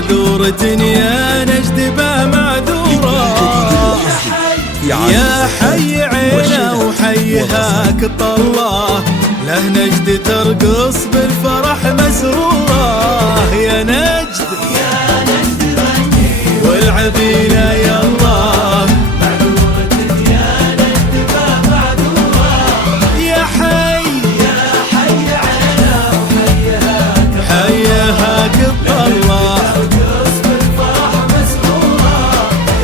معذورة يا نجد معذورة. يا حي عينا وحيهاك طلاه، له نجد ترقص بالفرح مسرورة. يا نجد والعبينا يا الله، معذورة يا نجد معذورة. يا حي عينا وحيهاك طلاه، ترقص بالفرح مسرورة.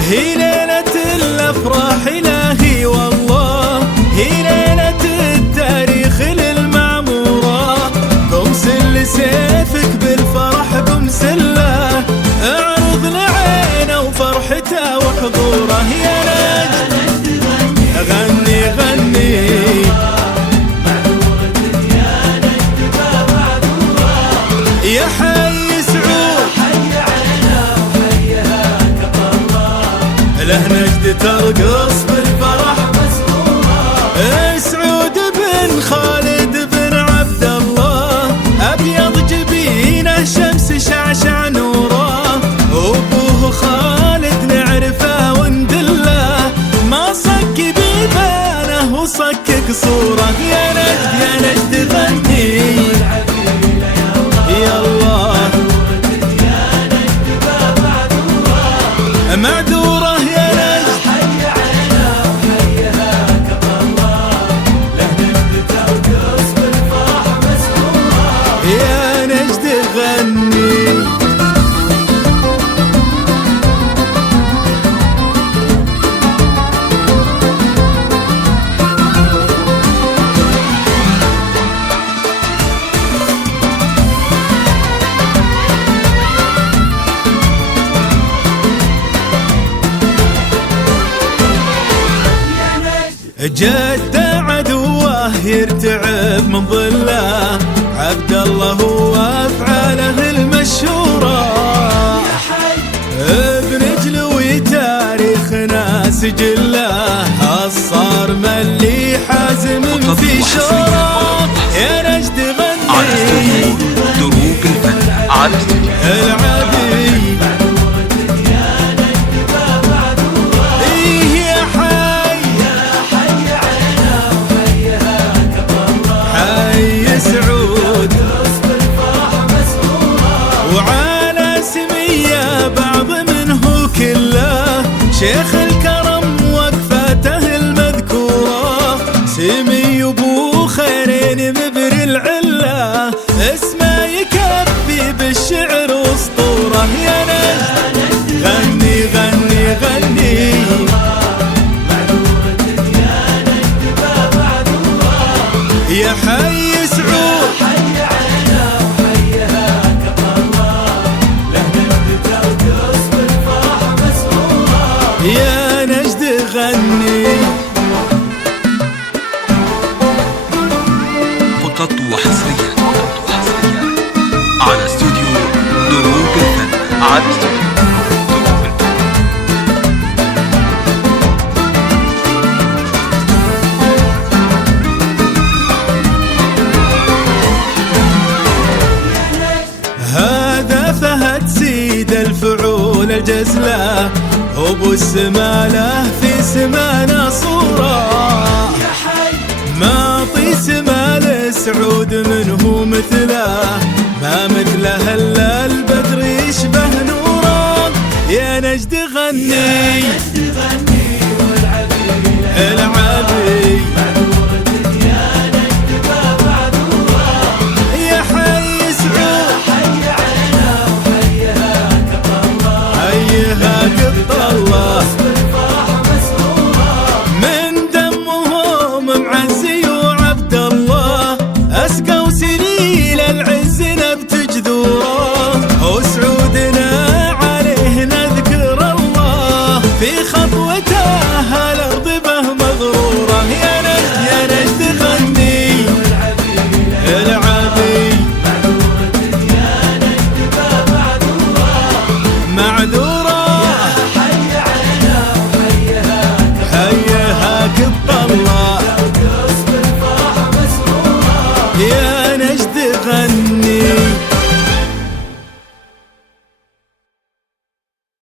هي ليلة الأفراح إلهي والله، هي ليلة التاريخ للمعمورة. قمس لسيفك بالفرح قمس له، اعرض لعينه وفرحته وحضوره. يا نجد غني غني، معذورة يا نجد معذورة. يا حي سعود له نجد ترقص بالفرح مسرورة. سعود بن خالد بن عبد الله، أبيض جبينه شمس شعشع نوره. وأبوه خالد نعرفه وندله، ما صك بيبانه وصك قصوره. يا نجد غني يا الله، معذورة يا نجد. حي عينا وحيهاك طلاه، له نجد ترقص بالفرح مسرورة. يا نجد غني. جد عدوه يرتعب من ظله، عبد الله هو افعاله المشهوره. ابن جلوي تاريخنا سجله، الصارم اللي حازم في شوره. يا نجد غني دروب الفن على العبي. وعلى سمية بعض منه كله، شيخ الكرم وقفاته المذكورة. سمي ابو خيرين مبر العله، اسمه يكفي بالشعر اسطورة. يا نجد غني غني غني، معذورة يا نجد معذورة. يا حي سعود يا نجد غني. فقط وحصريا على استوديو دروب الفن، على استوديو دروب الفن. هذا فهد سيد الفعول الجزله، أبو السمالة في سمانة صورة. معطي سمال سعود منه مثله، ما مثله إلا البدر يشبه نوره. يا نجد غني